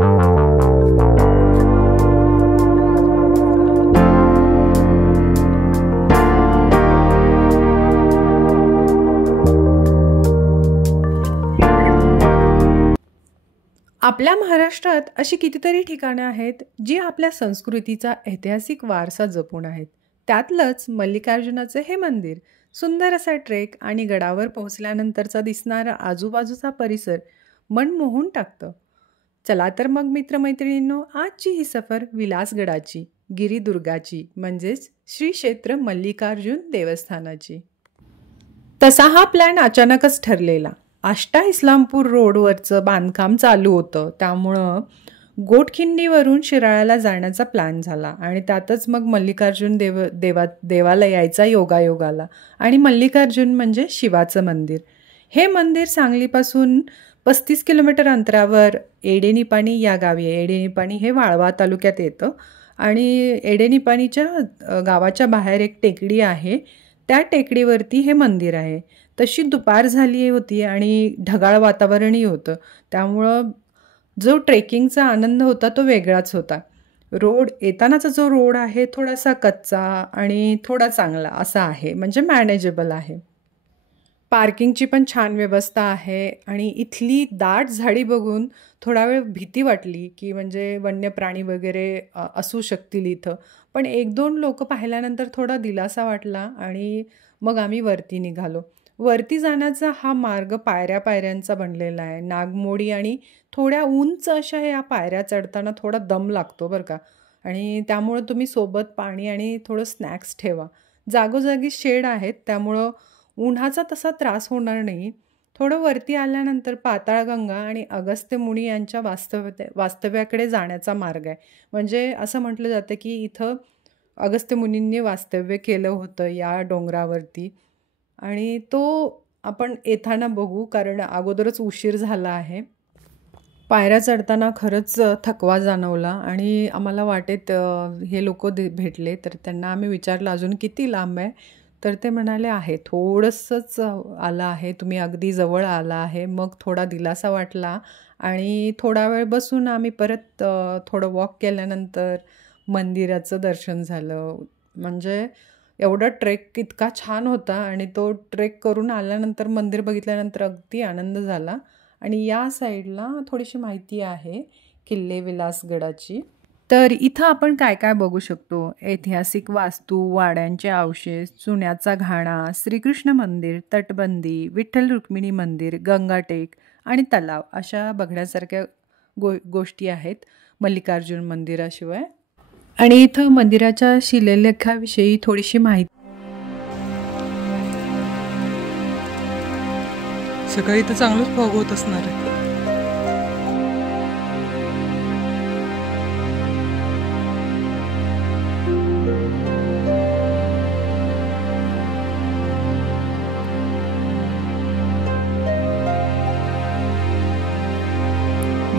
आपल्या महाराष्ट्रात अशी कितीतरी ठिकाणं आहेत जी आपल्या संस्कृतीचा ऐतिहासिक वारसा जपून आहेत. त्यातलंच मल्लिकार्जुनाचं हे मंदिर सुंदर असा ट्रेक आणि गडावर पोहोचल्यानंतरचा दिसणारा आजूबाजूचा परिसर मन मोहून टाकतं. चला तर मग मित्रमैत्रिणींनो, आजची ही सफर विलासगडाची, गिरिदुर्गाची म्हणजेच श्री क्षेत्र मल्लिकार्जुन देवस्थानाची. तसा हा प्लॅन अचानकच ठरलेला. आष्टा इस्लामपूर रोडवरचं बांधकाम चालू होतं, त्यामुळं गोटखिंडीवरून शिराळ्याला जाण्याचा प्लॅन झाला आणि त्यातच मग मल्लिकार्जुन देवाला यायचा योगायोग आला. आणि मल्लिकार्जुन म्हणजे शिवाचं मंदिर. हे मंदिर सांगलीपासून 35 किलोमीटर अंतरावर एडेनिपाणी या गावी आहे. एडेनिपाणी हे वाळवा तालुक्यात येतं आणि एडेनिपाणीच्या गावाच्या बाहेर एक टेकडी आहे, त्या टेकडीवरती हे मंदिर आहे. तशी दुपार झाली होती आणि ढगाळ वातावरणही होतं, त्यामुळं जो ट्रेकिंगचा आनंद होता तो वेगळाच होता. येतानाचा जो रोड आहे थोडासा कच्चा आणि थोडा चांगला असा आहे, म्हणजे मॅनेजेबल आहे. पार्किंगची पण छान व्यवस्था आहे आणि इथली दाट झाडी बघून थोडा वेळ भीती वाटली की म्हणजे वन्य प्राणी वगैरे असू शकतील इथं. पण 1-2 लोक पाहिल्यानंतर थोडा दिलासा वाटला आणि मग आम्ही वरती निघालो. वरती जाण्याचा हा मार्ग पायऱ्यांचा बनलेला आहे. नागमोडी आणि थोड्या उंच अशा या पायऱ्या चढताना थोडा दम लागतो बरं का. आणि त्यामुळं तुम्ही सोबत पाणी आणि थोडं स्नॅक्स ठेवा. जागोजागी शेड आहेत, त्यामुळं उन्हाचा तसा त्रास होणार नाही. थोडं वरती आल्यानंतर पाताळगंगा आणि अगस्त्य मुनी यांच्या वास्तव्याकडे जाण्याचा मार्ग आहे. म्हणजे असं म्हटलं जातं की इथं अगस्त्य मुनींनी वास्तव्य केलं होतं या डोंगरावरती आणि तो आपण येताना बघू, कारण अगोदरच उशीर झाला आहे. पायऱ्या चढताना खरंच थकवा जाणवला आणि आम्हाला वाटेत हे लोक भेटले, तर त्यांना आम्ही विचारलं अजून किती लांब आहे, तर ते म्हणाले आहे थोडंसंच आलं आहे, तुम्ही अगदी जवळ आला आहे. मग थोडा दिलासा वाटला आणि थोडा वेळ बसून आम्ही परत थोडं वॉक केल्यानंतर मंदिराचं दर्शन झालं. म्हणजे एवढा ट्रेक इतका छान होता आणि तो ट्रेक करून आल्यानंतर मंदिर बघितल्यानंतर अगदी आनंद झाला. आणि या साईडला थोडीशी माहिती आहे किल्ले विलासगडाची. तर इथं आपण काय काय बघू शकतो? ऐतिहासिक वास्तू, वाड्यांचे अवशेष, चुन्याचा घाणा, श्रीकृष्ण मंदिर, तटबंदी, विठ्ठल रुक्मिणी मंदिर, गंगाटेक आणि तलाव अशा बघण्यासारख्या गोष्टी आहेत मल्लिकार्जुन मंदिराशिवाय. आणि इथं मंदिराच्या शिलालेखाविषयी थोडीशी माहिती. सकाळी तर चांगलंच फॉग होत असणार आहे.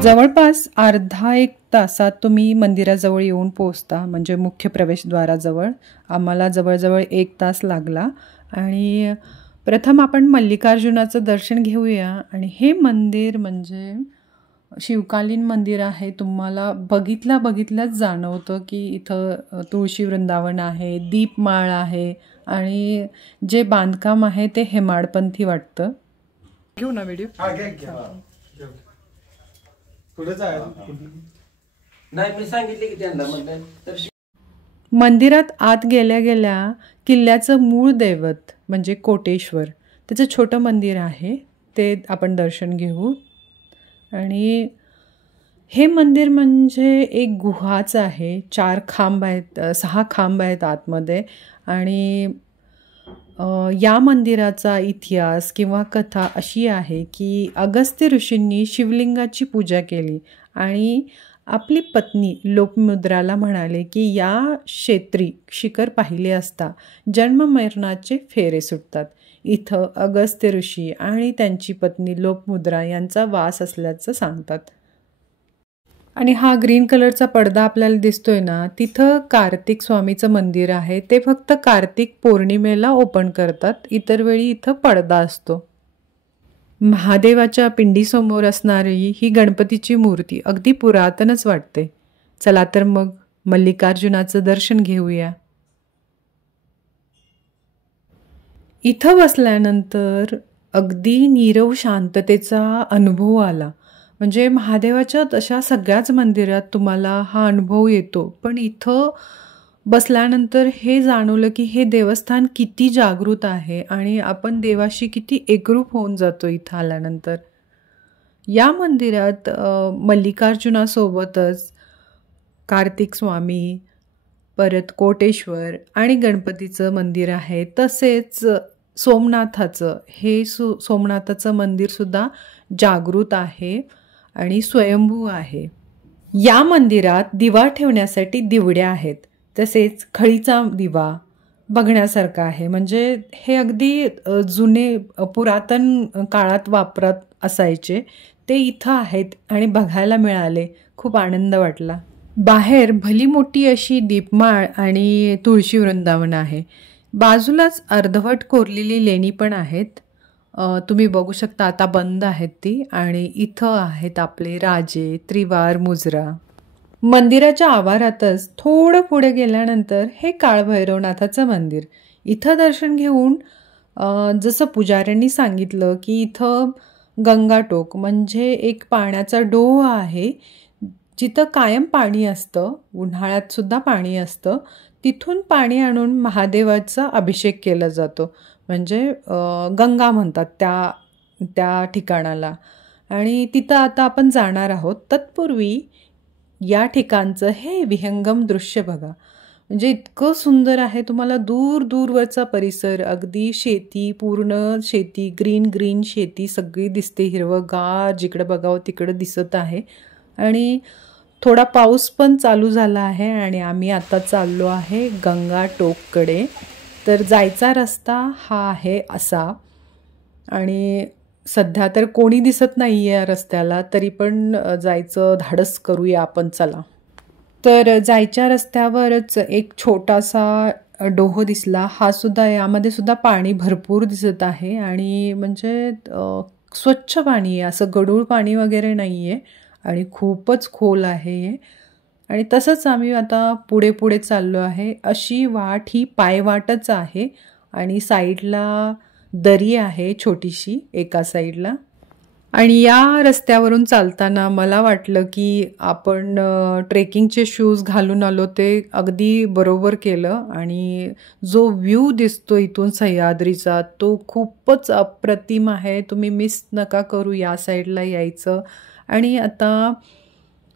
जवळपास अर्धा 1 तासात तुम्ही मंदिराजवळ येऊन पोहोचता, म्हणजे मुख्य प्रवेशद्वाराजवळ. आम्हाला जवळजवळ 1 तास लागला. आणि प्रथम आपण मल्लिकार्जुनाचं दर्शन घेऊया. आणि हे मंदिर म्हणजे शिवकालीन मंदिर आहे. तुम्हाला बघितल्याच जाणवतं की इथं तुळशी वृंदावन आहे, दीपमाळ आहे आणि जे बांधकाम आहे ते हेमाडपंथी वाटतं. घेऊ ना व्हिडिओ? मंदिरात आत गेल्या किल्ल्याचं मूळ दैवत म्हणजे कोटेश्वर, त्याचं छोटं मंदिर आहे, ते आपण दर्शन घेऊ. आणि हे मंदिर म्हणजे एक गुहाच आहे. 4 खांब आहेत, 6 खांब आहेत आतमध्ये. आणि या मंदिराचा इतिहास किंवा कथा अशी आहे की अगस्त्य ऋषींनी शिवलिंगाची पूजा केली आणि आपली पत्नी लोपमुद्राला म्हणाले की या क्षेत्री शिखर पाहिले असता जन्ममरणाचे फेरे सुटतात. इथं अगस्त्य ऋषी आणि त्यांची पत्नी लोपमुद्रा यांचा वास असल्याचं सांगतात. आणि हा ग्रीन कलरचा पडदा आपल्याला दिसतोय ना, तिथं कार्तिक स्वामीचं मंदिर आहे. ते फक्त कार्तिक पौर्णिमेला ओपन करतात, इतर वेळी इथं पडदा असतो. महादेवाच्या पिंडीसमोर असणारी ही गणपतीची मूर्ती अगदी पुरातनच वाटते. चला तर मग मल्लिकार्जुनाचं दर्शन घेऊया. इथं बसल्यानंतर अगदी नीरव शांततेचा अनुभव आला. म्हणजे महादेवाच्या तशा सगळ्याच मंदिरात तुम्हाला हा अनुभव येतो, पण इथं बसल्यानंतर हे जाणवलं की हे देवस्थान किती जागृत आहे आणि आपण देवाशी किती एकरूप होऊन जातो इथं आल्यानंतर. या मंदिरात मल्लिकार्जुनासोबतच कार्तिक स्वामी, परत कोटेश्वर आणि गणपतीचं मंदिर आहे. तसेच सोमनाथाचं सोमनाथाचं मंदिरसुद्धा जागृत आहे आणि स्वयंभू आहे. या मंदिरात दिवा ठेवण्यासाठी दिवड्या आहेत. तसेच खळीचा दिवा बघण्यासारखा आहे. म्हणजे हे अगदी जुने पुरातन काळात वापरात असायचे ते इथं आहेत आणि बघायला मिळाले. खूप आनंद वाटला. बाहेर भली मोठी अशी दीपमाळ आणि तुळशी वृंदावन आहे. बाजूलाच अर्धवट कोरलेली लेणी पण आहेत. तुम्ही बघू शकता आता बंद आहेत ती. आणि इथं आहेत आपले राजे, त्रिवार, मुजरा. मंदिराच्या आवारातच थोडं पुढे गेल्यानंतर हे काळभैरवनाथाचं मंदिर. इथं दर्शन घेऊन जसं पुजाऱ्यांनी सांगितलं की इथं गंगाटोक म्हणजे एक पाण्याचा डोह आहे, जिथं कायम पाणी असतं, उन्हाळ्यात सुद्धा पाणी असतं. तिथून पाणी आणून महादेवाचा अभिषेक केला जातो. म्हणजे गंगा म्हणतात त्या ठिकाणाला. आणि तिथं आता आपण जाणार आहोत. तत्पूर्वी या ठिकाणचं हे विहंगम दृश्य बघा. म्हणजे इतकं सुंदर आहे. तुम्हाला दूर दूरवरचा परिसर, अगदी शेती, पूर्ण शेती, ग्रीन ग्रीन शेती सगळी दिसते. हिरवंगार जिकडं बघावं तिकडं दिसत आहे. आणि थोडा पाऊस पण चालू झाला आहे आणि आम्ही आता चाललो आहे गंगा टोककडे. तर जायचा रस्ता हा आहे असा. आणि सध्या तर कोणी दिसत नाही आहे या रस्त्याला, तरी पण जायचं धाडस करूया आपण, चला. तर जायच्या रस्त्यावरच एक छोटासा डोह दिसला. हा सुद्धा, यामध्ये सुद्धा पाणी भरपूर दिसत आहे. आणि म्हणजे स्वच्छ पाणी आहे, असं गढूळ पाणी वगैरे नाही आहे आणि खूपच खोल आहे. आणि तसंच आम्ही आता पुढे पुढे चाललो आहे. अशी वाट ही पायवाटच आहे आणि साईडला दरी आहे छोटीशी एका साईडला. आणि या रस्त्यावरून चालताना मला वाटलं की आपण ट्रेकिंगचे शूज घालून आलो ते अगदी बरोबर केलं. आणि जो व्ह्यू दिसतो इथून सह्याद्रीचा तो खूपच अप्रतिम आहे. तुम्ही मिस नका करू या साईडला यायचं. आणि आता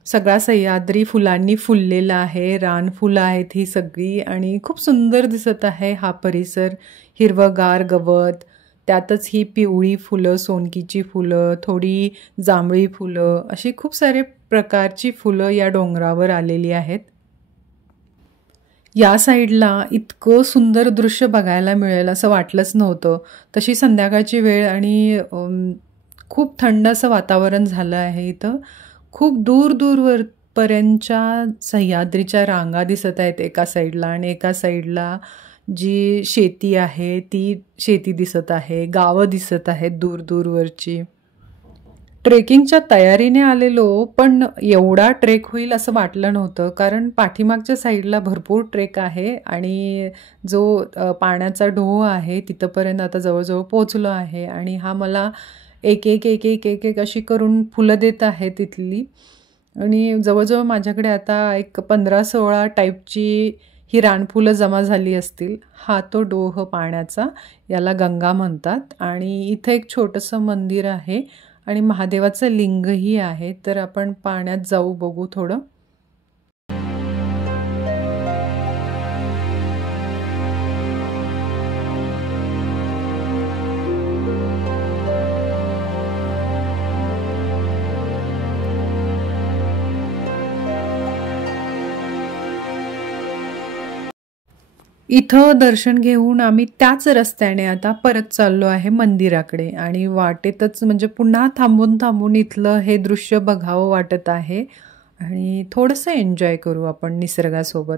सगळा सह्याद्री फुलांनी फुललेला आहे. रानफुलं आहेत ही सगळी आणि खूप सुंदर दिसत आहे हा परिसर. हिरवंगार गवत, त्यातच ही पिवळी फुलं, सोनकीची फुलं, थोडी जांभळी फुलं, अशी खूप सारे प्रकारची फुलं या डोंगरावर आलेली आहेत. या साईडला इतकं सुंदर दृश्य बघायला मिळेल असं वाटलंच नव्हतं. तशी संध्याकाळची वेळ आणि खूप थंड असं वातावरण झालं आहे इथं. खूप दूर दूरपर्यंतच्या सह्याद्रीच्या रांगा दिसत आहेत एका साईडला. आणि एका साईडला जी शेती आहे ती शेती दिसत आहे, गावं दिसत आहेत दूर दूरवरची. ट्रेकिंगच्या तयारीने आलेलो, पण एवढा ट्रेक होईल असं वाटलं नव्हतं. कारण पाठीमागच्या साईडला भरपूर ट्रेक आहे आणि जो पाण्याचा डोह आहे तिथंपर्यंत आता जवळजवळ पोचलो आहे. आणि हा मला एक एक एक एक एक एक अशी करून फुलं देत आहे तिथली. आणि जवळजवळ माझ्याकडे आता एक 15-16 टाईपची ही रानफुलं जमा झाली असतील. हा तो डोह पाण्याचा, याला गंगा म्हणतात. आणि इथं एक छोटंसं मंदिर आहे आणि महादेवाचं लिंगही आहे. तर आपण पाण्यात जाऊ, बघू थोडं. इथं दर्शन घेऊन आम्ही त्याच रस्त्याने आता परत चाललो आहे मंदिराकडे. आणि वाटेतच म्हणजे पुन्हा थांबून थांबून इथलं हे दृश्य बघावं वाटत आहे आणि थोडंसं एन्जॉय करू आपण निसर्गासोबत.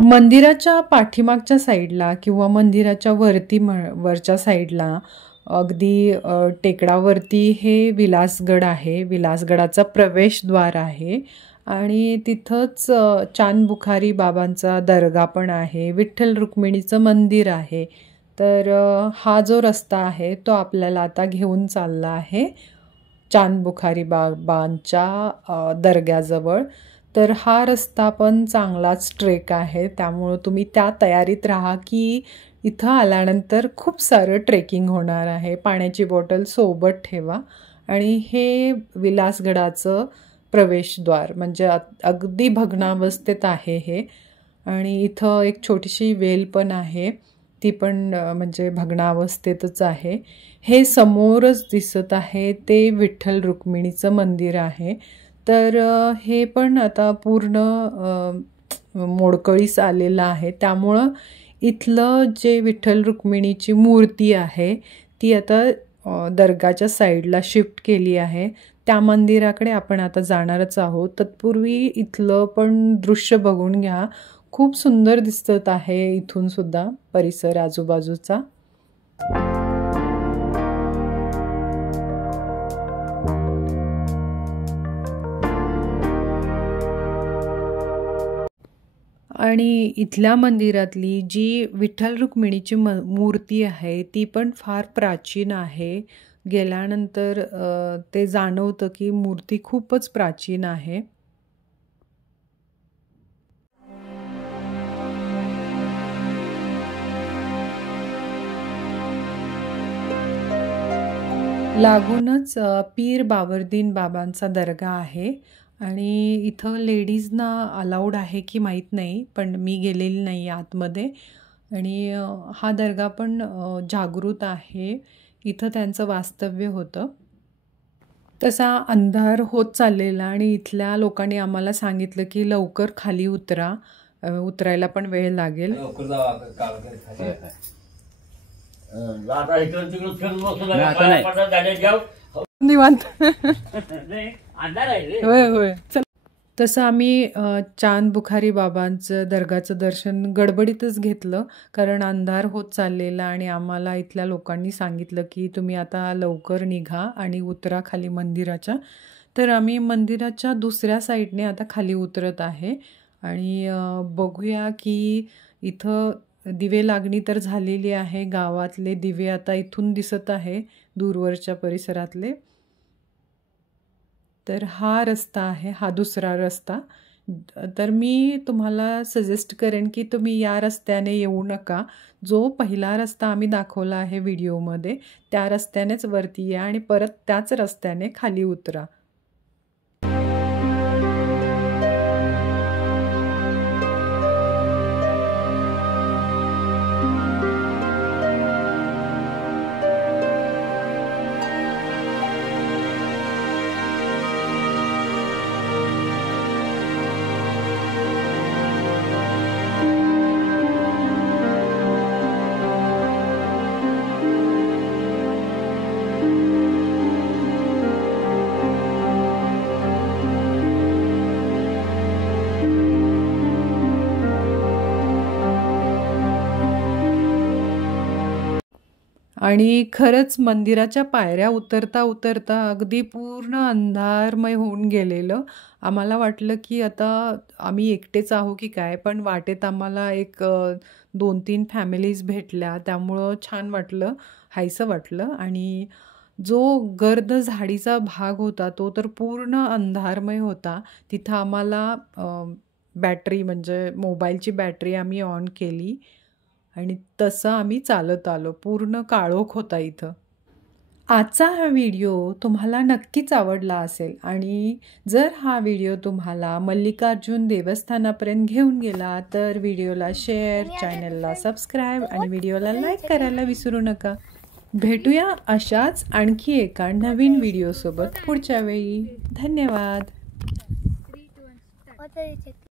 मंदिराच्या पाठीमागच्या साईडला किंवा मंदिराच्या वरच्या साईडला अगदी टेकडावरती हे विलासगड आहे. विलासगडाचा प्रवेशद्वार आहे आणि तिथंच चांदबुखारी बाबांचा दर्गा पण आहे. विठ्ठल रुक्मिणीचं मंदिर आहे. तर हा जो रस्ता आहे तो आपल्याला आता घेऊन चालला आहे चांदबुखारी बाबांच्या दर्ग्याजवळ. तर हा रस्ता पण चांगलाच ट्रेक आहे, त्यामुळं तुम्ही त्या तयारीत राहा की इथं आल्यानंतर खूप सारं ट्रेकिंग होणार आहे. पाण्याची बॉटल सोबत ठेवा. आणि हे विलासगडाचं प्रवेशद्वार म्हणजे अगदी भग्नावस्थेत आहे हे. आणि इथं एक छोटीशी वेल पण आहे, ती पण म्हणजे भग्नावस्थेतच आहे. हे समोरच दिसत आहे ते विठ्ठल रुक्मिणीचं मंदिर आहे. तर हे पण आता पूर्ण मोडकळीस आलेलं आहे, त्यामुळं इथलं जे विठ्ठल रुक्मिणीची मूर्ती आहे ती आता दर्गाच्या साईडला शिफ्ट केली आहे. त्या मंदिराकडे आपण आता जाणारच आहोत. तत्पूर्वी इथलं पण दृश्य बघून घ्या. खूप सुंदर दिसत आहे इथून सुद्धा परिसर आजूबाजूचा. आणि इथल्या मंदिरातली जी विठ्ठल रुक्मिणीची मूर्ती आहे ती पण फार प्राचीन आहे. गेल्यानंतर ते जाणवतं की मूर्ती खूपच प्राचीन आहे. लागूनच पीर बाबरदीन बाबांचा दर्गा आहे. आणि इथं लेडीजना अलाउड आहे की माहीत नाही, पण मी गेलेली नाही आतमध्ये. आणि हा दर्गा पण जागृत आहे. इथं त्यांचं वास्तव्य होतं. तसा अंधार होत चाललेला आणि इथल्या लोकांनी आम्हाला सांगितलं की लवकर खाली उतरा, उतरायला पण वेळ लागेल. निवांत. होय होय. तसं आम्ही चांदबुखारी बाबांचं दर्गाचं दर्शन गडबडीतच घेतलं, कारण अंधार होत चाललेला आणि आम्हाला इथल्या लोकांनी सांगितलं की तुम्ही आता लवकर निघा आणि उतरा खाली मंदिराच्या. तर आम्ही मंदिराच्या दुसऱ्या साईडने आता खाली उतरत आहे. आणि बघूया की इथं दिवे लागणी तर झालेली आहे. गावातले दिवे आता इथून दिसत आहे, दूरवरच्या परिसरातले. तर हा रस्ता आहे, हा दुसरा रस्ता. तर मी तुम्हाला सजेस्ट करेन की तुम्ही या रस्त्याने येऊ नका. जो पहिला रस्ता आम्ही दाखवला आहे व्हिडिओमध्ये त्या रस्त्यानेच वरती या आणि परत त्याच रस्त्याने खाली उतरा. आणि खरंच मंदिराच्या पायऱ्या उतरता उतरता अगदी पूर्ण अंधारमय होऊन गेलेलं. आम्हाला वाटलं की आता आम्ही एकटेच आहो की काय, पण वाटेत आम्हाला एक 2-3 फॅमिलीज भेटल्या, त्यामुळं छान वाटलं, हायसं वाटलं. आणि जो गर्द झाडीचा भाग होता तो तर पूर्ण अंधारमय होता. तिथं आम्हाला बॅटरी म्हणजे मोबाईलची बॅटरी आम्ही ऑन केली आणि तसं आम्ही चालत आलो. पूर्ण काळोख होता इथं. आजचा हा व्हिडिओ तुम्हाला नक्कीच आवडला असेल आणि जर हा व्हिडिओ तुम्हाला मल्लिकार्जुन देवस्थानापर्यंत घेऊन गेला तर व्हिडिओला शेअर, चॅनलला सबस्क्राईब आणि व्हिडिओला लाईक करायला विसरू नका. भेटूया अशाच आणखी एका नवीन व्हिडिओसोबत पुढच्या वेळी. धन्यवाद.